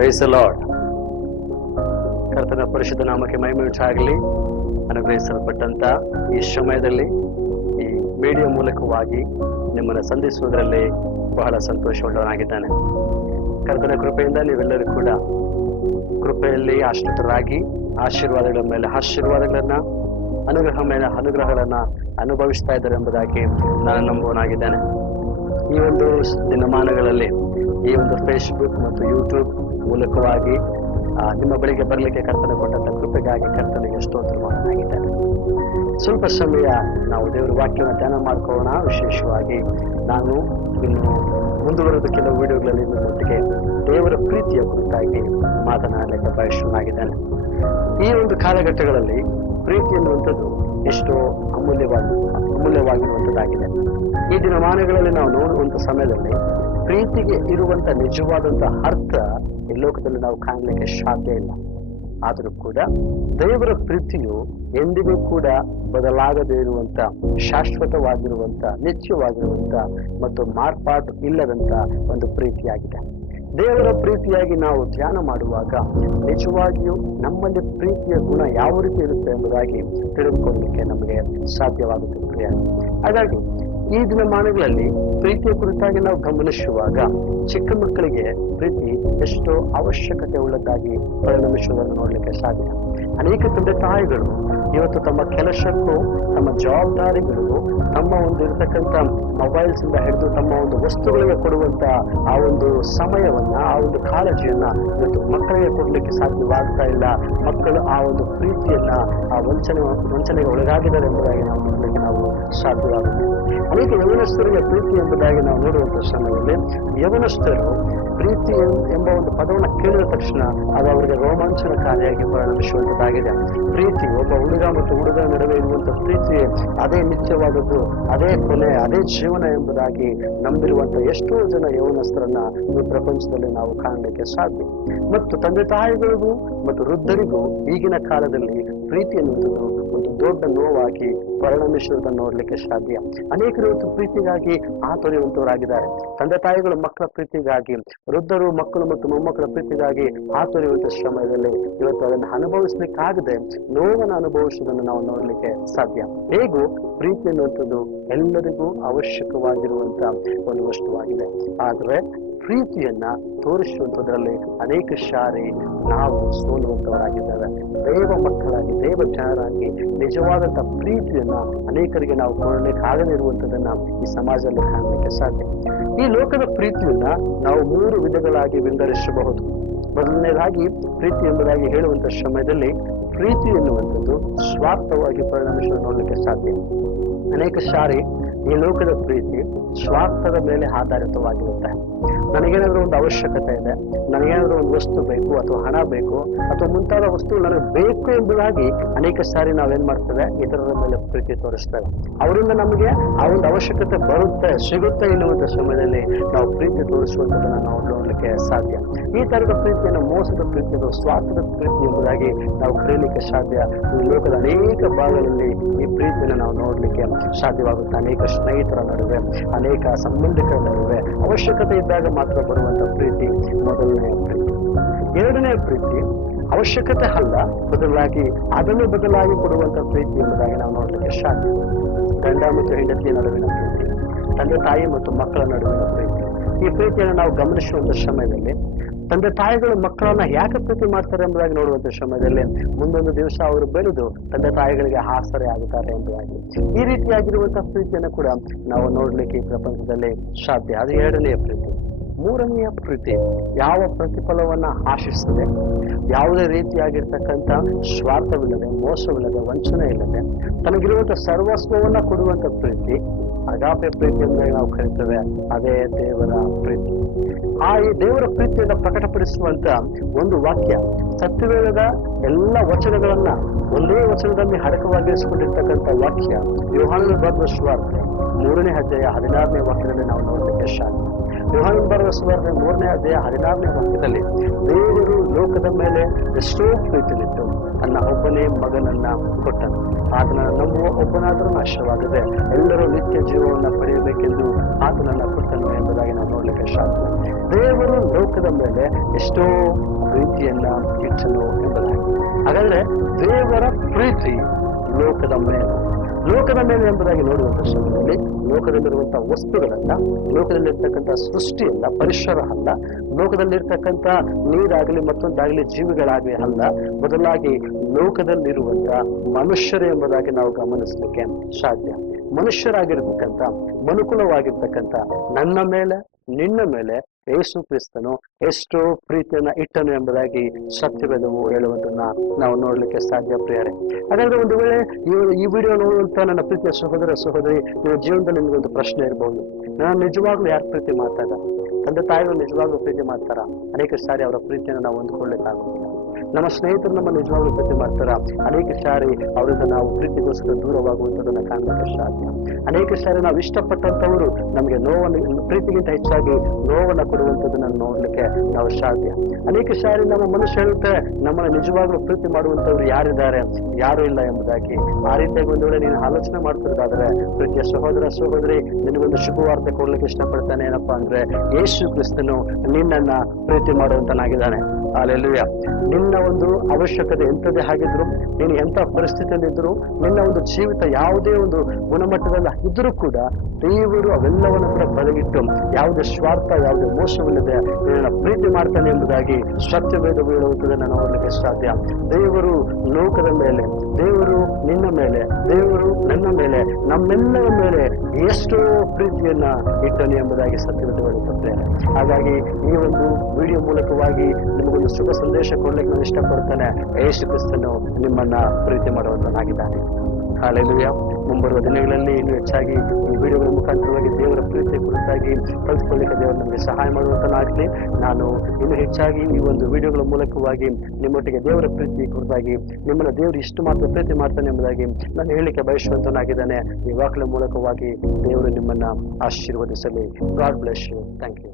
Price the lord. ಕರ್ತನ ಪರಿಶುದ್ಧ ನಾಮಕ್ಕೆ ಮಹಿಮೆ ಉಂಟಾಗಲಿ. ಅನುಗ್ರಹಿಸಲ್ಪಟ್ಟಂತ ಈ ಸಮಯದಲ್ಲಿ ಈ ಮೀಡಿಯಾ ಮೂಲಕವಾಗಿ ನಿಮ್ಮನ್ನು ಸಂಧಿಸುವುದರಲ್ಲಿ ಬಹಳ ಸಂತೋಷವುಳ್ಳವನಾಗಿದ್ದಾನೆ. ಕರ್ತನ ಕೃಪೆಯಿಂದ ನೀವೆಲ್ಲರೂ ಕೂಡ ಕೃಪೆಯಲ್ಲಿ ಆಶ್ರಿತರಾಗಿ ಆಶೀರ್ವಾದಗಳ ಮೇಲೆ ಆಶೀರ್ವಾದಗಳನ್ನ, ಅನುಗ್ರಹ ಮೇಲೆ ಅನುಗ್ರಹಗಳನ್ನ ಅನುಭವಿಸ್ತಾ ಇದ್ದಾರೆ ಎಂಬುದಾಗಿ ನಾನು ನಂಬುವನಾಗಿದ್ದೇನೆ. ಈ ಒಂದು ದಿನಮಾನಗಳಲ್ಲಿ ಈ ಒಂದು ಫೇಸ್ಬುಕ್ ಮತ್ತು ಯೂಟ್ಯೂಬ್ ಮೂಲಕವಾಗಿ ನಿಮ್ಮ ಬಳಿಗೆ ಬರಲಿಕ್ಕೆ ಕರ್ತನ ಕೊಟ್ಟಂತ ಕೃಪೆಗಾಗಿ ಕರ್ತನಿಗೆ ಸ್ತೋತ್ರವಾಗಿದ್ದೇನೆ. ಸ್ವಲ್ಪ ಸಮಯ ನಾವು ದೇವರ ವಾಕ್ಯವನ್ನು ಧ್ಯಾನ ಮಾಡ್ಕೊಳ್ಳೋಣ. ವಿಶೇಷವಾಗಿ ನಾನು ಇನ್ನು ಮುಂದುವರೆದ ಕೆಲವು ವಿಡಿಯೋಗಳಲ್ಲಿ ನಿಮ್ಮೊಟ್ಟಿಗೆ ದೇವರ ಪ್ರೀತಿಯ ಕುರಿತಾಗಿ ಮಾತನಾಡಲಿಕ್ಕೆ ಬಯಸುವನಾಗಿದ್ದೇನೆ. ಈ ಒಂದು ಕಾಲಘಟ್ಟಗಳಲ್ಲಿ ಪ್ರೀತಿ ಎನ್ನುವಂಥದ್ದು ಎಷ್ಟೋ ಅಮೂಲ್ಯವಾಗಿರುವಂಥದ್ದಾಗಿದೆ. ಈ ದಿನಮಾನಗಳಲ್ಲಿ ನಾವು ನೋಡುವಂಥ ಸಮಯದಲ್ಲಿ ಪ್ರೀತಿಗೆ ಇರುವಂತ ನಿಜವಾದಂತ ಅರ್ಥ ಈ ಲೋಕದಲ್ಲಿ ನಾವು ಕಾಣಲಿಕ್ಕೆ ಸಾಧ್ಯ ಇಲ್ಲ. ಆದರೂ ಕೂಡ ದೇವರ ಪ್ರೀತಿಯು ಎಂದಿಗೂ ಕೂಡ ಬದಲಾಗದೇ ಇರುವಂತ, ಶಾಶ್ವತವಾಗಿರುವಂತ, ನಿತ್ಯವಾಗಿರುವಂತ ಮತ್ತು ಮಾರ್ಪಾಟು ಇಲ್ಲದಂತ ಒಂದು ಪ್ರೀತಿಯಾಗಿದೆ. ದೇವರ ಪ್ರೀತಿಯಾಗಿ ನಾವು ಧ್ಯಾನ ಮಾಡುವಾಗ ನಿಜವಾಗಿಯೂ ನಮ್ಮಲ್ಲಿ ಪ್ರೀತಿಯ ಗುಣ ಯಾವ ರೀತಿ ಇರುತ್ತೆ ಎಂಬುದಾಗಿ ತಿಳಿದುಕೊಳ್ಳಲಿಕ್ಕೆ ನಮಗೆ ಸಾಧ್ಯವಾಗುತ್ತೆ ಪ್ರಿಯ. ಹಾಗಾಗಿ ಈ ದಿನಮಾನಗಳಲ್ಲಿ ಪ್ರೀತಿಯ ಕುರಿತಾಗಿ ನಾವು ಗಮನಿಸುವಾಗ ಚಿಕ್ಕ ಮಕ್ಕಳಿಗೆ ಪ್ರೀತಿ ಎಷ್ಟೋ ಅವಶ್ಯಕತೆ ಉಳ್ಳದ್ದಾಗಿ ಪರಿಣಮಿಸುವುದನ್ನು ನೋಡಲಿಕ್ಕೆ ಸಾಧ್ಯ. ಅನೇಕ ತಂದೆ ತಾಯಿಗಳು ಇವತ್ತು ತಮ್ಮ ಕೆಲಸಕ್ಕೂ, ತಮ್ಮ ಜವಾಬ್ದಾರಿಗಳಿಗೂ, ತಮ್ಮ ಒಂದು ಇರತಕ್ಕಂಥ ಮೊಬೈಲ್ಸ್ ಇಂದ ಹಿಡಿದು ತಮ್ಮ ಒಂದು ವಸ್ತುಗಳಿಗೆ ಕೊಡುವಂತ ಆ ಒಂದು ಸಮಯವನ್ನ, ಆ ಒಂದು ಕಾಳಜಿಯನ್ನ ಇವತ್ತು ಮಕ್ಕಳಿಗೆ ಕೊಡ್ಲಿಕ್ಕೆ ಸಾಧ್ಯವಾಗ್ತಾ ಇಲ್ಲ. ಮಕ್ಕಳು ಆ ಒಂದು ಪ್ರೀತಿಯನ್ನ, ಆ ವಂಚನೆಗೆ ಒಳಗಾಗಿದ್ದಾರೆ ಎಂಬುದಾಗಿ ನಾವು ನೋಡಲಿಕ್ಕೆ ನಾವು ಸಾಧ್ಯವಾಗುತ್ತೆ. ಅನೇಕ ಯವನಸ್ಥರಿಗೆ ಪ್ರೀತಿ ಎಂಬುದಾಗಿ ನಾವು ನೋಡುವಂತ ಸಮಯದಲ್ಲಿ ಯವನಸ್ಥರು ಪ್ರೀತಿ ಎಂಬ ಒಂದು ಪದವನ್ನು ಕೇಳಿದ ತಕ್ಷಣ ಅದು ಅವರಿಗೆ ರೋಮಾಂಚನಕಾರಿಯಾಗಿ ಪರಿಣಮಿಸುವಂತದ್ದಾಗಿದೆ. ಪ್ರೀತಿ ಒಬ್ಬ ಹುಡುಗ ಮತ್ತು ಹುಡುಗನ ನಡುವೆ ಇರುವಂತ ಪ್ರೀತಿ ಅದೇ ನಿತ್ಯವಾದದ್ದು, ಅದೇ ಕೊನೆ, ಅದೇ ಜೀವನ ಎಂಬುದಾಗಿ ನಂಬಿರುವಂತ ಎಷ್ಟೋ ಜನ ಯವನಸ್ಥರನ್ನ ಈ ಪ್ರಪಂಚದಲ್ಲಿ ನಾವು ಕಾಣಲಿಕ್ಕೆ ಸಾಧ್ಯ. ಮತ್ತು ತಂದೆ ತಾಯಿಗಳಿಗೂ ಮತ್ತು ವೃದ್ಧರಿಗೂ ಈಗಿನ ಕಾಲದಲ್ಲಿ ಪ್ರೀತಿ ಎನ್ನುವುದು ಒಂದು ದೊಡ್ಡ ನೋವಾಗಿ ಪರಿಣಮಿಸುವುದನ್ನು ನೋಡ್ಲಿಕ್ಕೆ ಸಾಧ್ಯ. ಅನೇಕರು ಇವತ್ತು ಪ್ರೀತಿಗಾಗಿ ಆತೊರೆಯುವಂತವರಾಗಿದ್ದಾರೆ. ತಂದೆ ತಾಯಿಗಳು ಮಕ್ಕಳ ಪ್ರೀತಿಗಾಗಿ, ವೃದ್ಧರು ಮಕ್ಕಳು ಮತ್ತು ಮೊಮ್ಮಕ್ಕಳ ಪ್ರೀತಿಗಾಗಿ ಆತೊರೆಯುವಂತ ಸಮಯದಲ್ಲಿ ಇವತ್ತು ಅದನ್ನು ಅನುಭವಿಸ್ಲಿಕ್ಕಾಗದೆ ನೋವನ್ನು ಅನುಭವಿಸುವುದನ್ನು ನಾವು ನೋಡ್ಲಿಕ್ಕೆ ಸಾಧ್ಯ. ಹೇಗೂ ಪ್ರೀತಿ ಎನ್ನುವಂಥದ್ದು ಎಲ್ಲರಿಗೂ ಅವಶ್ಯಕವಾಗಿರುವಂತ ಒಂದು ವಸ್ತುವಾಗಿದೆ. ಆದರೆ ಪ್ರೀತಿಯನ್ನ ತೋರಿಸುವಂಥದ್ರಲ್ಲಿ ಅನೇಕ ಸಾರಿ ನಾವು ಸೋಲುವಂತವರಾಗಿದ್ದೇವೆ. ದೇವ ಮಕ್ಕಳಾಗಿ, ದೇವ ಜನರಾಗಿ ನಿಜವಾದಂತ ಪ್ರೀತಿಯನ್ನ ಅನೇಕರಿಗೆ ನಾವು ಕೊಡಲಿಕ್ಕೆ ಆಗದೇ ಇರುವಂತದನ್ನ ಈ ಸಮಾಜದಲ್ಲಿ ಕಾಣಲಿಕ್ಕೆ ಸಾಧ್ಯ. ಈ ಲೋಕದ ಪ್ರೀತಿಯನ್ನ ನಾವು 3 ವಿಧಗಳಾಗಿ ವಿಂಗಡಿಸಬಹುದು. ಮೊದಲನೇದಾಗಿ ಪ್ರೀತಿ ಎಂಬುದಾಗಿ ಹೇಳುವಂತ ಸಮಯದಲ್ಲಿ ಪ್ರೀತಿ ಎನ್ನುವಂಥದ್ದು ಸ್ವಾರ್ಥವಾಗಿ ಪರಿಣಮಿಸುವುದು ನೋಡ್ಲಿಕ್ಕೆ ಸಾಧ್ಯ. ಅನೇಕ ಸಾರಿ ಈ ಲೋಕದ ಪ್ರೀತಿ ಸ್ವಾರ್ಥದ ಮೇಲೆ ಆಧಾರಿತವಾಗಿರುತ್ತೆ. ನನಗೇನಾದ್ರೂ ಒಂದು ಅವಶ್ಯಕತೆ ಇದೆ, ನನಗೇನಾದ್ರೂ ಒಂದು ವಸ್ತು ಬೇಕು ಅಥವಾ ಹಣ ಬೇಕು ಅಥವಾ ಮುಂತಾದ ವಸ್ತುಗಳು ನನಗೆ ಬೇಕು ಎಂಬುದಾಗಿ ಅನೇಕ ಸಾರಿ ನಾವೇನ್ ಮಾಡ್ತೇವೆ, ಇತರರ ಮೇಲೆ ಪ್ರೀತಿ ತೋರಿಸ್ತೇವೆ. ಅವರಿಂದ ನಮಗೆ ಆ ಒಂದು ಅವಶ್ಯಕತೆ ಬರುತ್ತೆ, ಸಿಗುತ್ತೆ ಎನ್ನುವಂತ ಸಮಯದಲ್ಲಿ ನಾವು ಪ್ರೀತಿ ತೋರಿಸುವಂಥದ್ದನ್ನ ನಾವು ನೋಡ್ಲಿಕ್ಕೆ ಸಾಧ್ಯ. ಈ ತರದ ಪ್ರೀತಿಯನ್ನು ಮೋಸದ ಪ್ರೀತಿ ಅಥವಾ ಸ್ವಾರ್ಥದ ಪ್ರೀತಿ ಎಂಬುದಾಗಿ ನಾವು ಕರೀಲಿಕ್ಕೆ ಸಾಧ್ಯ. ಈ ಲೋಕದ ಅನೇಕ ಭಾಗಗಳಲ್ಲಿ ಈ ಪ್ರೀತಿಯನ್ನು ನಾವು ನೋಡ್ಲಿಕ್ಕೆ ಸಾಧ್ಯವಾಗುತ್ತೆ. ಅನೇಕ ಸ್ನೇಹಿತರ ನಡುವೆ, ಅನೇಕ ಸಂಬಂಧಿಕರ ನಡುವೆ ಅವಶ್ಯಕತೆ ಇದ್ದಾಗ ಮಾತ್ರ ಬರುವಂತ ಪ್ರೀತಿ ಮೊದಲನೆಯ ಪ್ರೀತಿ. ಎರಡನೇ ಪ್ರೀತಿ ಅವಶ್ಯಕತೆ ಅಲ್ಲ, ಬದಲಾಗಿ ಅದನ್ನು ಬದಲಾಗಿ ಕೊಡುವಂತ ಪ್ರೀತಿ ಎಂಬುದಾಗಿ ನಾವು ನೋಡ್ಲಿಕ್ಕೆ ಸಾಧ್ಯ. ಗಂಡ ಮತ್ತು ಹೆಂಡತಿಯ ನಡುವಿನ ಪ್ರೀತಿ, ತಂದೆ ತಾಯಿ ಮತ್ತು ಮಕ್ಕಳ ನಡುವಿನ ಪ್ರೀತಿ. ಈ ಪ್ರೀತಿಯನ್ನು ನಾವು ಗಮನಿಸುವಂತ ಸಮಯದಲ್ಲಿ ತಂದೆ ತಾಯಿಗಳು ಮಕ್ಕಳನ್ನ ಯಾಕೆ ಪ್ರೀತಿ ಮಾಡ್ತಾರೆ ಎಂಬುದಾಗಿ ನೋಡುವಂತ ಸಮಯದಲ್ಲಿ ಮುಂದೊಂದು ದಿವಸ ಅವರು ಬೆಳೆದು ತಂದೆ ತಾಯಿಗಳಿಗೆ ಆಸರೆ ಆಗುತ್ತಾರೆ ಎಂಬುದಾಗಿ ಈ ರೀತಿಯಾಗಿರುವಂತಹ ಪ್ರೀತಿಯನ್ನು ಕೂಡ ನಾವು ನೋಡ್ಲಿಕ್ಕೆ ಈ ಪ್ರಪಂಚದಲ್ಲಿ ಸಾಧ್ಯ. ಅದು ಎರಡನೆಯ ಪ್ರೀತಿ. ಮೂರನೆಯ ಪ್ರೀತಿ ಯಾವ ಪ್ರತಿಫಲವನ್ನ ಆಶಿಸ್ತದೆ, ಯಾವುದೇ ರೀತಿಯಾಗಿರ್ತಕ್ಕಂಥ ಸ್ವಾರ್ಥವಿಲ್ಲದೆ, ಮೋಸವಿಲ್ಲದೆ, ವಂಚನೆ ಇಲ್ಲದೆ ತನಗಿರುವಂತ ಸರ್ವಸ್ವವನ್ನ ಕೊಡುವಂತ ಪ್ರೀತಿ ಅಗಾಪೆ ಪ್ರೀತಿ ಅಂದ್ರೆ ನಾವು ಕರಿತೇವೆ. ಅದೇ ದೇವರ ಪ್ರೀತಿ. ಈ ದೇವರ ಪ್ರೀತಿಯನ್ನ ಪ್ರಕಟಪಡಿಸುವಂತ ಒಂದು ವಾಕ್ಯ, ಸತ್ಯವೇದದ ಎಲ್ಲ ವಚನಗಳನ್ನ ಒಂದೇ ವಚನದಲ್ಲಿ ಅಡಕವಾಗಿರಿಸಿಕೊಂಡಿರ್ತಕ್ಕಂಥ ವಾಕ್ಯ ಯೋಹಾನನ ಬರೆದ ಸುವಾರ್ತೆ 3ನೇ ಅಧ್ಯಾಯ 16ನೇ ವಾಕ್ಯದಲ್ಲಿ ನಾವು ನೋಡಲಿಕ್ಕೆ ಸಾಧ್ಯ. ಯೋಹಾನನ ಬರೆದ ಸುವಾರ್ತೆ 3ನೇ ಅಧ್ಯಾಯ 16ನೇ ವಾಕ್ಯದಲ್ಲಿ ದೇವರು ಲೋಕದ ಮೇಲೆ ಎಷ್ಟೋ ಪ್ರೀತಿಲಿಟ್ಟು ತನ್ನ ಒಬ್ಬನೇ ಮಗನನ್ನ ಕೊಟ್ಟನು. ಆತನನ್ನು ನಂಬುವ ಒಬ್ಬನಾದರೂ ನಾಶವಾಗದೆ ಎಲ್ಲರೂ ನಿತ್ಯ ಜೀವವನ್ನ ಪಡೆಯಬೇಕೆಂದು ಆತನನ್ನ ಕೊಟ್ಟನು ಎಂಬುದಾಗಿ ನಾವು ನೋಡ್ಲಿಕ್ಕೆ ಸಾಧ್ಯ. ದೇವರು ಲೋಕದ ಮೇಲೆ ಎಷ್ಟೋ ಪ್ರೀತಿಯನ್ನ ಇಟ್ಟನು ಎಂಬುದಾಗಿ. ಹಾಗಾದ್ರೆ ದೇವರ ಪ್ರೀತಿ ಲೋಕದ ಮೇಲೆ ಎಂಬುದಾಗಿ ನೋಡುವಂತ ಸಮಯದಲ್ಲಿ ಲೋಕದಲ್ಲಿರುವಂತಹ ವಸ್ತುಗಳನ್ನ, ಲೋಕದಲ್ಲಿರ್ತಕ್ಕಂಥ ಸೃಷ್ಟಿಯಲ್ಲ, ಪರಿಸರ ಅಲ್ಲ, ಲೋಕದಲ್ಲಿರ್ತಕ್ಕಂಥ ನೀರಾಗಲಿ ಮತ್ತೊಂದಾಗಲಿ ಜೀವಿಗಳಾಗಲಿ ಅಲ್ಲ, ಬದಲಾಗಿ ಲೋಕದಲ್ಲಿರುವಂತ ಮನುಷ್ಯರು ಎಂಬುದಾಗಿ ನಾವು ಗಮನಿಸಲಿಕ್ಕೆ ಸಾಧ್ಯ. ಮನುಷ್ಯರಾಗಿರ್ತಕ್ಕಂಥ, ಮನುಕುಲವಾಗಿರ್ತಕ್ಕಂಥ ನನ್ನ ಮೇಲೆ, ನಿನ್ನ ಮೇಲೆ ಯೇಸು ಕ್ರಿಸ್ತನು ಎಷ್ಟೋ ಪ್ರೀತಿಯನ್ನ ಇಟ್ಟನು ಎಂಬುದಾಗಿ ಸತ್ಯವೇದವು ಹೇಳುವುದನ್ನ ನಾವು ನೋಡ್ಲಿಕ್ಕೆ ಸಾಧ್ಯ ಪ್ರಿಯರೇ. ಹಾಗಾದ್ರೆ ಒಂದು ವೇಳೆ ಈ ವಿಡಿಯೋ ನೋಡುವಂತ ನನ್ನ ಪ್ರೀತಿಯ ಸಹೋದರ ಸಹೋದರಿ, ನಿಮ್ಮ ಜೀವನದಲ್ಲಿ ನಿಮಗೊಂದು ಪ್ರಶ್ನೆ ಇರಬಹುದು, ನಾನು ನಿಜವಾಗ್ಲೂ ಯಾರು ಪ್ರೀತಿ ಮಾಡ್ತಾರ? ತಂದೆ ತಾಯಿಗಳು ನಿಜವಾಗ್ಲೂ ಪ್ರೀತಿ ಮಾಡ್ತಾರ? ಅನೇಕ ಸಾರಿ ಅವರ ಪ್ರೀತಿಯನ್ನು ನಾವು ಹೊಂದಿಕೊಳ್ಳಿಕ್ಕಾಗುತ್ತಿಲ್ಲ. ನಮ್ಮ ಸ್ನೇಹಿತರು ನಮ್ಮ ನಿಜವಾಗ್ಲೂ ಪ್ರೀತಿ ಮಾಡ್ತಾರ? ಅನೇಕ ಸಾರಿ ಅವರಿಂದ ನಾವು ಪ್ರೀತಿಗೋಸ್ಕರ ದೂರವಾಗುವಂಥದ್ದನ್ನ ಕಾಣಲಿಕ್ಕೆ ಸಾಧ್ಯ. ಅನೇಕ ಸಾರಿ ನಾವು ಇಷ್ಟಪಟ್ಟಂತವರು ನಮಗೆ ನೋವನ್ನು, ಪ್ರೀತಿಗಿಂತ ಹೆಚ್ಚಾಗಿ ನೋವನ್ನ ಕೊಡುವಂಥದ್ದನ್ನ ನೋಡ್ಲಿಕ್ಕೆ ನಾವು ಸಾಧ್ಯ. ಅನೇಕ ಸಾರಿ ನಮ್ಮ ಮನಸ್ಸು ಹೇಳುತ್ತೆ, ನಮ್ಮನ್ನ ನಿಜವಾಗ್ಲೂ ಪ್ರೀತಿ ಮಾಡುವಂತವ್ರು ಯಾರಿದ್ದಾರೆ? ಯಾರು ಇಲ್ಲ ಎಂಬುದಾಗಿ. ಆ ರೀತಿಯಾಗಿ ಒಂದು ವೇಳೆ ನೀನು ಆಲೋಚನೆ ಮಾಡ್ತಿರೋದಾದ್ರೆ ಪ್ರೀತಿಯ ಸಹೋದರ ಸಹೋದರಿ, ನಿನಗೊಂದು ಶುಭವಾರ್ತೆ ಕೊಡ್ಲಿಕ್ಕೆ ಇಷ್ಟಪಡ್ತಾನೆ. ಏನಪ್ಪಾ ಅಂದ್ರೆ, ಯೇಸು ಕ್ರಿಸ್ತನು ನಿನ್ನನ್ನ ಪ್ರೀತಿ ಮಾಡುವಂತನಾಗಿದ್ದಾನೆ. ಹಲ್ಲೆಲೂಯಾ. ನಿನ್ನ ಒಂದು ಅವಶ್ಯಕತೆ ಎಂಥದೇ ಆಗಿದ್ರು, ನೀನು ಎಂಥ ಪರಿಸ್ಥಿತಿಯಲ್ಲಿದ್ರು, ನಿನ್ನ ಒಂದು ಜೀವಿತ ಯಾವುದೇ ಒಂದು ಗುಣಮಟ್ಟದಲ್ಲಿ ಇದ್ರೂ ಕೂಡ ದೇವರು ಅವೆಲ್ಲವನ್ನ ಕೂಡ ಬಲಗಿಟ್ಟು ಯಾವುದೇ ಸ್ವಾರ್ಥ, ಯಾವುದೇ ಮೋಸವಿಲ್ಲದೆ ನಿನ್ನ ಪ್ರೀತಿ ಮಾಡ್ತಾನೆ ಎಂಬುದಾಗಿ ಸತ್ಯವೇದವು ಹೇಳುವುದನ್ನು ನೋಡಲಿಕ್ಕೆ ಸಾಧ್ಯ. ದೇವರು ಲೋಕದ ಮೇಲೆ, ದೇವರು ನಿನ್ನ ಮೇಲೆ, ದೇವರು ನನ್ನ ಮೇಲೆ, ನಮ್ಮೆಲ್ಲರ ಮೇಲೆ ಎಷ್ಟೋ ಪ್ರೀತಿಯನ್ನ ಇಟ್ಟನು ಎಂಬುದಾಗಿ ಸತ್ಯವೇದ ಹೇಳುತ್ತದೆ. ಹಾಗಾಗಿ ಈ ಒಂದು ವಿಡಿಯೋ ಮೂಲಕವಾಗಿ ನಿಮಗೊಂದು ಶುಭ ಸಂದೇಶ ಕೊಡ್ಲಿಕ್ಕೆ ನಾನು ಇಷ್ಟಪಡ್ತೇನೆ. ಯೇಸು ಕ್ರಿಸ್ತನು ನಿಮ್ಮನ್ನ ಪ್ರೀತಿ ಮಾಡುವಂತನಾಗಿದ್ದಾನೆ. ಹಲ್ಲೆಲೂಯಾ. ಮುಂಬರುವ ದಿನಗಳಲ್ಲಿ ಇನ್ನೂ ಹೆಚ್ಚಾಗಿ ಈ ವಿಡಿಯೋಗಳ ಮುಖಾಂತರವಾಗಿ ದೇವರ ಪ್ರೀತಿ ಕುರಿತಾಗಿ ಕಲಿತುಕೊಳ್ಳಿಕ್ಕೆ ದೇವರು ನಮಗೆ ಸಹಾಯ ಮಾಡುವಂತನಾಗಲಿ. ನಾನು ಇನ್ನೂ ಹೆಚ್ಚಾಗಿ ಈ ಒಂದು ವಿಡಿಯೋಗಳ ಮೂಲಕವಾಗಿ ನಿಮ್ಮೊಟ್ಟಿಗೆ ದೇವರ ಪ್ರೀತಿ ಕುರಿತಾಗಿ, ನಿಮ್ಮನ್ನ ದೇವರು ಇಷ್ಟು ಮಾತ್ರ ಪ್ರೀತಿ ಮಾಡ್ತಾನೆ ಎಂಬುದಾಗಿ ನಾನು ಹೇಳಿಕೆ ಬಯಸುವಂತನಾಗಿದ್ದಾನೆ. ಈ ವಾಕ್ಯಗಳ ಮೂಲಕವಾಗಿ ದೇವರು ನಿಮ್ಮನ್ನ ಆಶೀರ್ವದಿಸಲಿ. God bless you. Thank you.